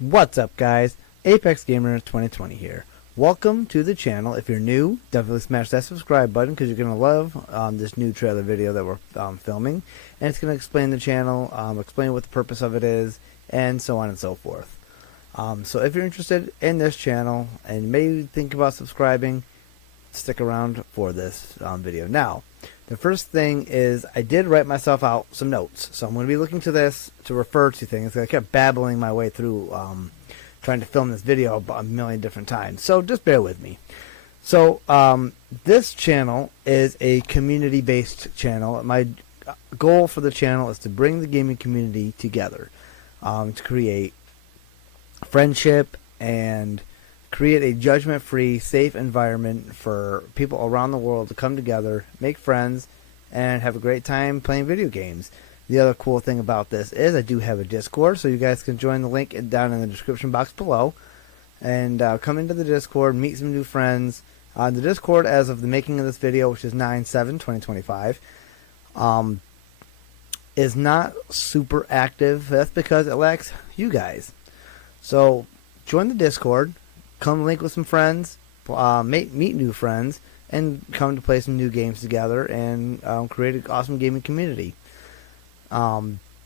What's up, guys? APEXGAMER2020 here. Welcome to the channel. If you're new, definitely smash that subscribe button because you're going to love this new trailer video that we're filming. And it's going to explain the channel, explain what the purpose of it is, and so on and so forth. So if you're interested in this channel and maybe think about subscribing, stick around for this video. Now, the first thing is I did write myself out some notes. So I'm going to be looking to this to refer to things. I kept babbling my way through trying to film this video a million different times. So just bear with me. So this channel is a community-based channel. My goal for the channel is to bring the gaming community together, to create friendship and create a judgment-free, safe environment for people around the world to come together, make friends, and have a great time playing video games. The other cool thing about this is I do have a Discord, so you guys can join the link down in the description box below and come into the Discord, meet some new friends. The Discord, as of the making of this video, which is 9/7/2025, is not super active. That's because it lacks you guys. So join the Discord, come link with some friends, meet new friends, and come to play some new games together and create an awesome gaming community.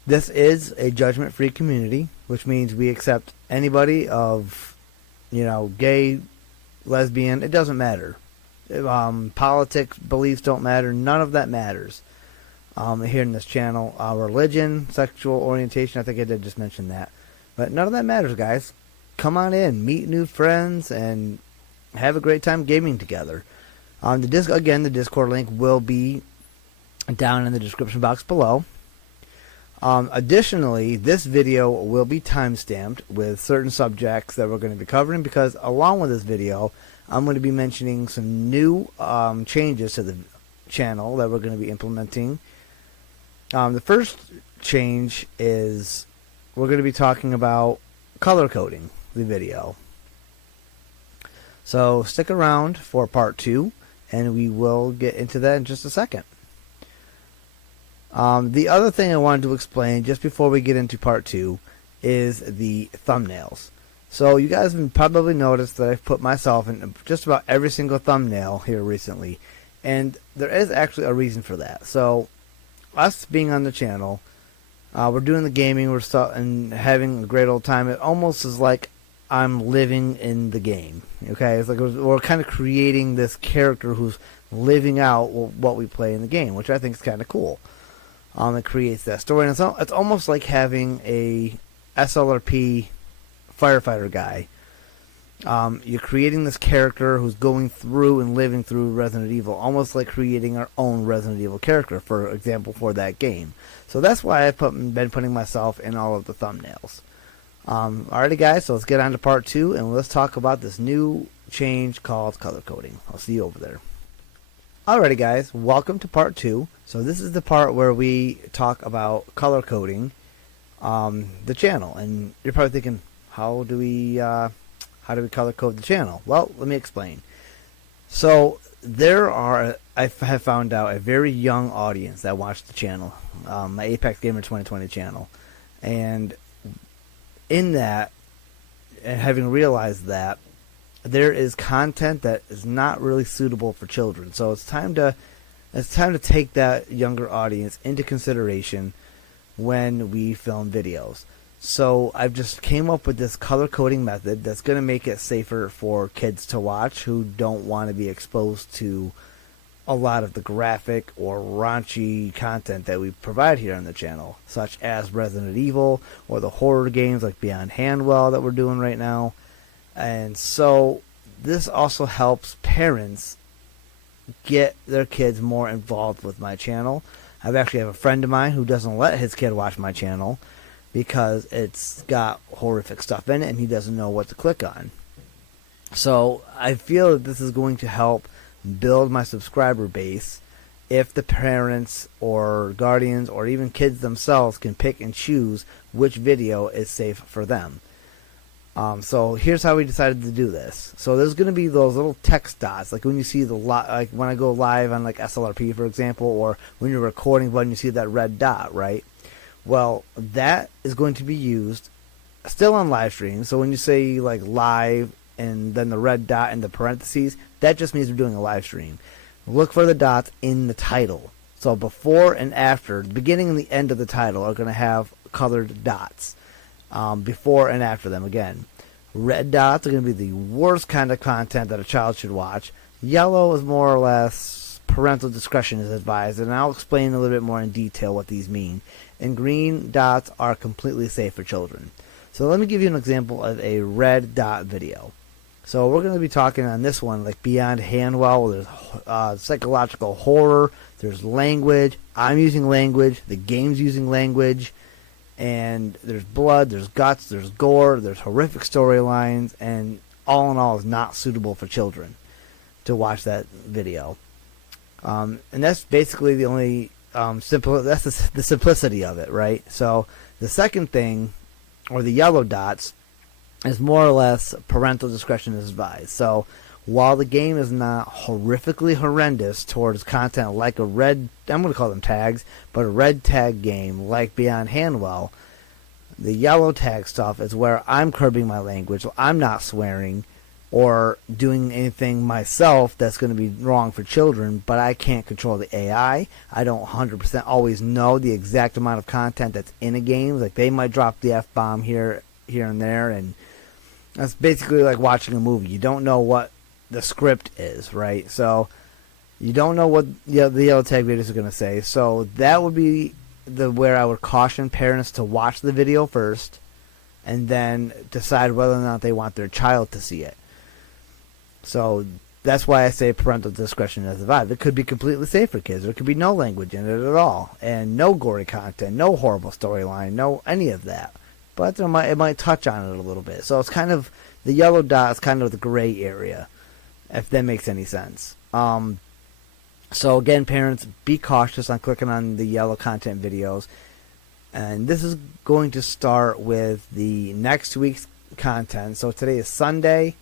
This is a judgment-free community, which means we accept anybody of, gay, lesbian, it doesn't matter. Politics, beliefs don't matter. None of that matters here in this channel. Religion, sexual orientation, I think I did just mention that. But none of that matters, guys. Come on in, meet new friends, and have a great time gaming together. Again, the Discord link will be down in the description box below. Additionally, this video will be timestamped with certain subjects that we're going to be covering because along with this video, I'm going to be mentioning some new changes to the channel that we're going to be implementing. The first change is we're going to be talking about color coding the video. So stick around for part 2 and we will get into that in just a second. The other thing I wanted to explain just before we get into part 2 is the thumbnails. So you guys have probably noticed that I've put myself in just about every single thumbnail here recently, and there is actually a reason for that. So us being on the channel, we're doing the gaming, and having a great old time. It almost is like I'm living in the game. Okay, it's like we're kind of creating this character who's living out what we play in the game, which I think is kind of cool. It creates that story, and it's almost like having a SLRP firefighter guy. You're creating this character who's going through and living through Resident Evil, almost like creating our own Resident Evil character, for example, for that game. So that's why I've been putting myself in all of the thumbnails. Alrighty, guys, so let's get on to part 2, and let's talk about this new change called color coding. I'll see you over there. Alrighty, guys, welcome to part 2. So this is the part where we talk about color coding the channel, and you're probably thinking, how do we color code the channel? Well, let me explain. So I have found out a very young audience that watched the channel, my APEXGAMER2020 channel, and in that, and having realized that, there is content that is not really suitable for children. So it's time to take that younger audience into consideration when we film videos. So I've just came up with this color coding method that's going to make it safer for kids to watch who don't want to be exposed to a lot of the graphic or raunchy content that we provide here on the channel, such as Resident Evil or the horror games like Beyond Handwell that we're doing right now. And so this also helps parents get their kids more involved with my channel. I actually have a friend of mine who doesn't let his kid watch my channel because it's got horrific stuff in it and he doesn't know what to click on. So I feel that this is going to help build my subscriber base if the parents or guardians or even kids themselves can pick and choose which video is safe for them. So here's how we decided to do this. So there's going to be those little text dots, like when you see like when I go live on like SLRP, for example, or when you're recording button, you see that red dot, right? Well, that is going to be used still on live stream. So when you say like live and then the red dot in the parentheses, that just means we're doing a live stream. Look for the dots in the title. So before and after, the beginning and the end of the title are going to have colored dots. Before and after them again. Red dots are going to be the worst kind of content that a child should watch. Yellow is more or less parental discretion is advised, and I'll explain a little bit more in detail what these mean. And green dots are completely safe for children. So let me give you an example of a red dot video. So we're going to be talking on this one like Beyond Handwell, where there's psychological horror, there's language, I'm using language, the game's using language, and there's blood, there's guts, there's gore, there's horrific storylines, and all in all is not suitable for children to watch that video. And that's basically the only that's the simplicity of it, right? So the second thing, or the yellow dots, is more or less parental discretion is advised. So while the game is not horrifically horrendous towards content like a red, I'm going to call them tags, but a red tag game like Beyond Handwell, the yellow tag stuff is where I'm curbing my language, so I'm not swearing or doing anything myself that's going to be wrong for children, but I can't control the AI. I don't 100% always know the exact amount of content that's in a game. Like they might drop the F-bomb here and there, and that's basically like watching a movie. You don't know what the script is, right? So you don't know what the yellow tag videos are going to say. So that would be where I would caution parents to watch the video first and then decide whether or not they want their child to see it. So that's why I say parental discretion is advised. It could be completely safe for kids. There could be no language in it at all, and no gory content, no horrible storyline, no any of that. But it might touch on it a little bit. So it's kind of, the yellow dot is kind of the gray area, if that makes any sense. So again, parents, be cautious on clicking on the yellow content videos. And this is going to start with the next week's content. So today is Sunday,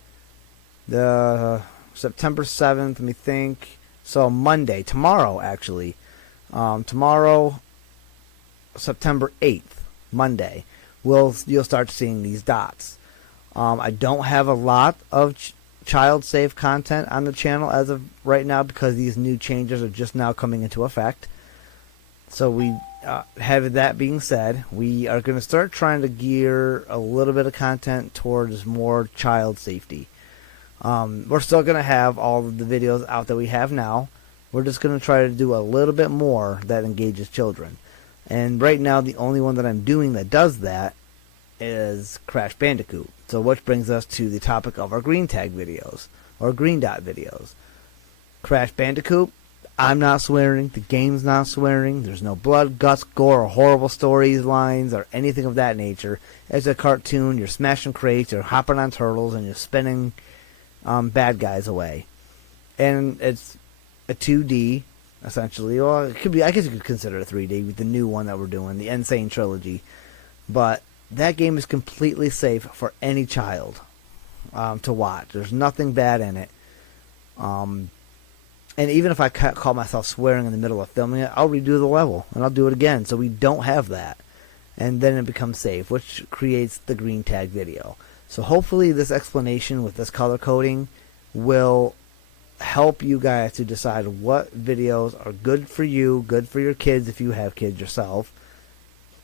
the September 7th, let me think. So Monday, tomorrow actually. Tomorrow, September 8th, Monday, you'll start seeing these dots. I don't have a lot of child safe content on the channel as of right now because these new changes are just now coming into effect. So we have that being said, we are going to start trying to gear a little bit of content towards more child safety. We're still going to have all of the videos out that we have now. We're just going to try to do a little bit more that engages children. And right now the only one that I'm doing that does that is Crash Bandicoot. So which brings us to the topic of our green tag videos, or green dot videos. Crash Bandicoot, I'm not swearing, the game's not swearing, there's no blood, guts, gore, or horrible stories, lines, or anything of that nature. It's a cartoon, you're smashing crates, you're hopping on turtles, and you're spinning bad guys away. And it's a 2D, essentially. Well, it could be, I guess you could consider it a 3D with the new one that we're doing, the Insane Trilogy. But that game is completely safe for any child to watch. There's nothing bad in it. And even if I call myself swearing in the middle of filming it, I'll redo the level and I'll do it again. So we don't have that. And then it becomes safe, which creates the green tag video. So hopefully this explanation with this color coding will help you guys to decide what videos are good for you, good for your kids if you have kids yourself,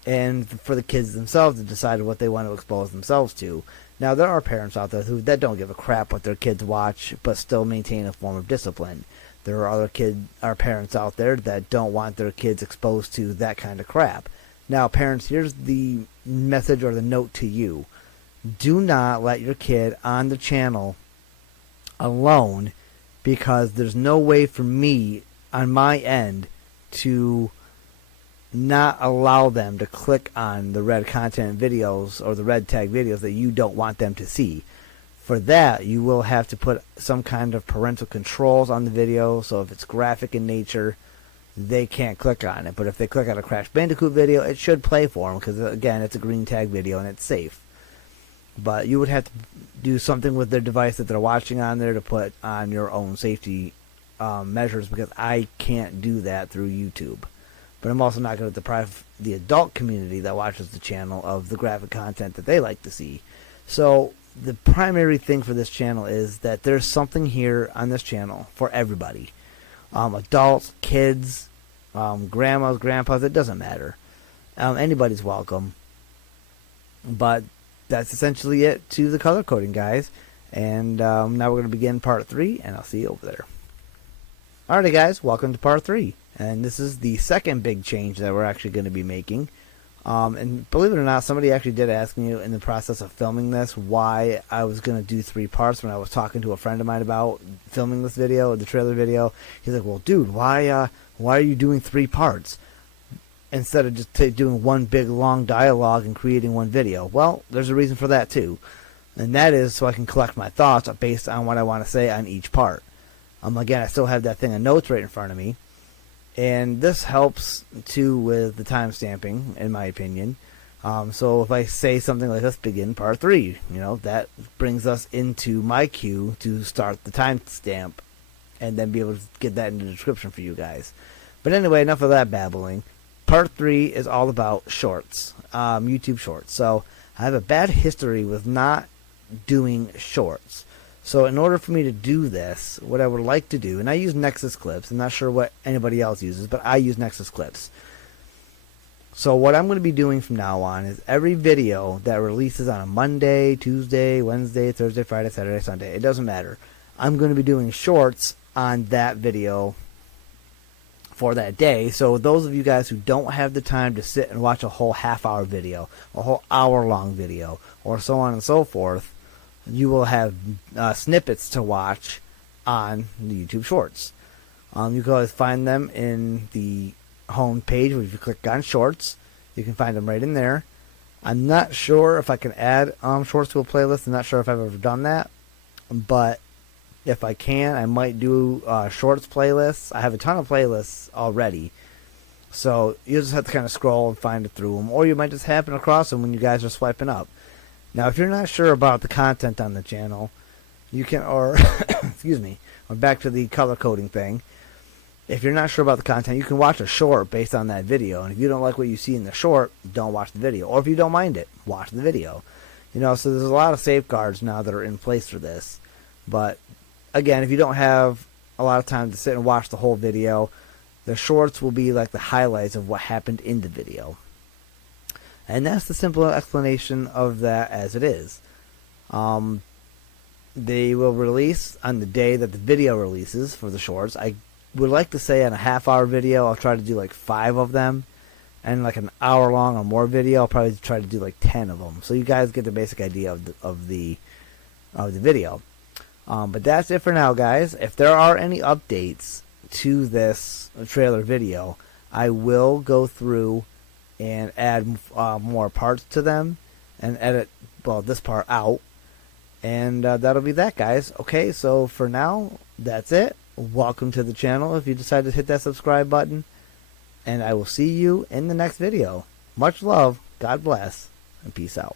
and for the kids themselves to decide what they want to expose themselves to. Now, there are parents out there that don't give a crap what their kids watch, but still maintain a form of discipline. There are other parents out there that don't want their kids exposed to that kind of crap. Now, parents, here's the message or the note to you. Do not let your kid on the channel alone, because there's no way for me on my end to not allow them to click on the red content videos or the red tag videos that you don't want them to see. For that, you will have to put some kind of parental controls on the video, so if it's graphic in nature, they can't click on it. But if they click on a Crash Bandicoot video, it should play for them, because again, it's a green tag video and it's safe. But you would have to do something with their device that they're watching on there to put on your own safety measures, because I can't do that through YouTube. but I'm also not going to deprive the adult community that watches the channel of the graphic content that they like to see. So the primary thing for this channel is that there's something here on this channel for everybody. Adults, kids, grandmas, grandpas, it doesn't matter. Anybody's welcome. But that's essentially it to the color coding, guys. And now we're going to begin part 3, and I'll see you over there. Alrighty, guys, welcome to part 3. And this is the second big change that we're actually going to be making. And believe it or not, somebody actually did ask me in the process of filming this why I was going to do 3 parts when I was talking to a friend of mine about filming this video, the trailer video. He's like, well, dude, why are you doing 3 parts instead of just doing one big long dialogue and creating one video? Well, there's a reason for that too. And that is so I can collect my thoughts based on what I want to say on each part. Again, I still have that thing of notes right in front of me. And this helps too with the time stamping, in my opinion. So if I say something like, let's begin part 3, that brings us into my queue to start the timestamp and then be able to get that in the description for you guys. But anyway, enough of that babbling. Part 3 is all about shorts, YouTube shorts. So I have a bad history with not doing shorts. So in order for me to do this, what I would like to do, and I use Nexus Clips. I'm not sure what anybody else uses, but I use Nexus Clips. So what I'm going to be doing from now on is every video that releases on a Monday, Tuesday, Wednesday, Thursday, Friday, Saturday, Sunday, it doesn't matter. I'm going to be doing shorts on that video for that day. So those of you guys who don't have the time to sit and watch a whole half-hour video, a whole hour-long video, or so on and so forth, you will have snippets to watch on the YouTube Shorts. You can always find them in the home page. If you click on Shorts, you can find them right in there. I'm not sure if I can add Shorts to a playlist. I'm not sure if I've ever done that. But if I can, I might do Shorts playlists. I have a ton of playlists already. So you just have to kind of scroll and find it through them. Or you might just happen across them when you guys are swiping up. Now, if you're not sure about the content on the channel, you can, or, excuse me, or back to the color coding thing. If you're not sure about the content, you can watch a short based on that video. And if you don't like what you see in the short, don't watch the video. Or if you don't mind it, watch the video. So there's a lot of safeguards now that are in place for this. But, again, if you don't have a lot of time to sit and watch the whole video, the shorts will be like the highlights of what happened in the video. And that's the simple explanation of that as it is. They will release on the day that the video releases for the shorts. I would like to say on a half-hour video, I'll try to do like 5 of them. And like an hour-long or more video, I'll probably try to do like 10 of them. So you guys get the basic idea of the video. But that's it for now, guys. If there are any updates to this trailer video, I will go through and add more parts to them and edit, well, this part out. And that'll be that, guys. Okay, so for now, that's it. Welcome to the channel if you decide to hit that subscribe button. And I will see you in the next video. Much love, God bless, and peace out.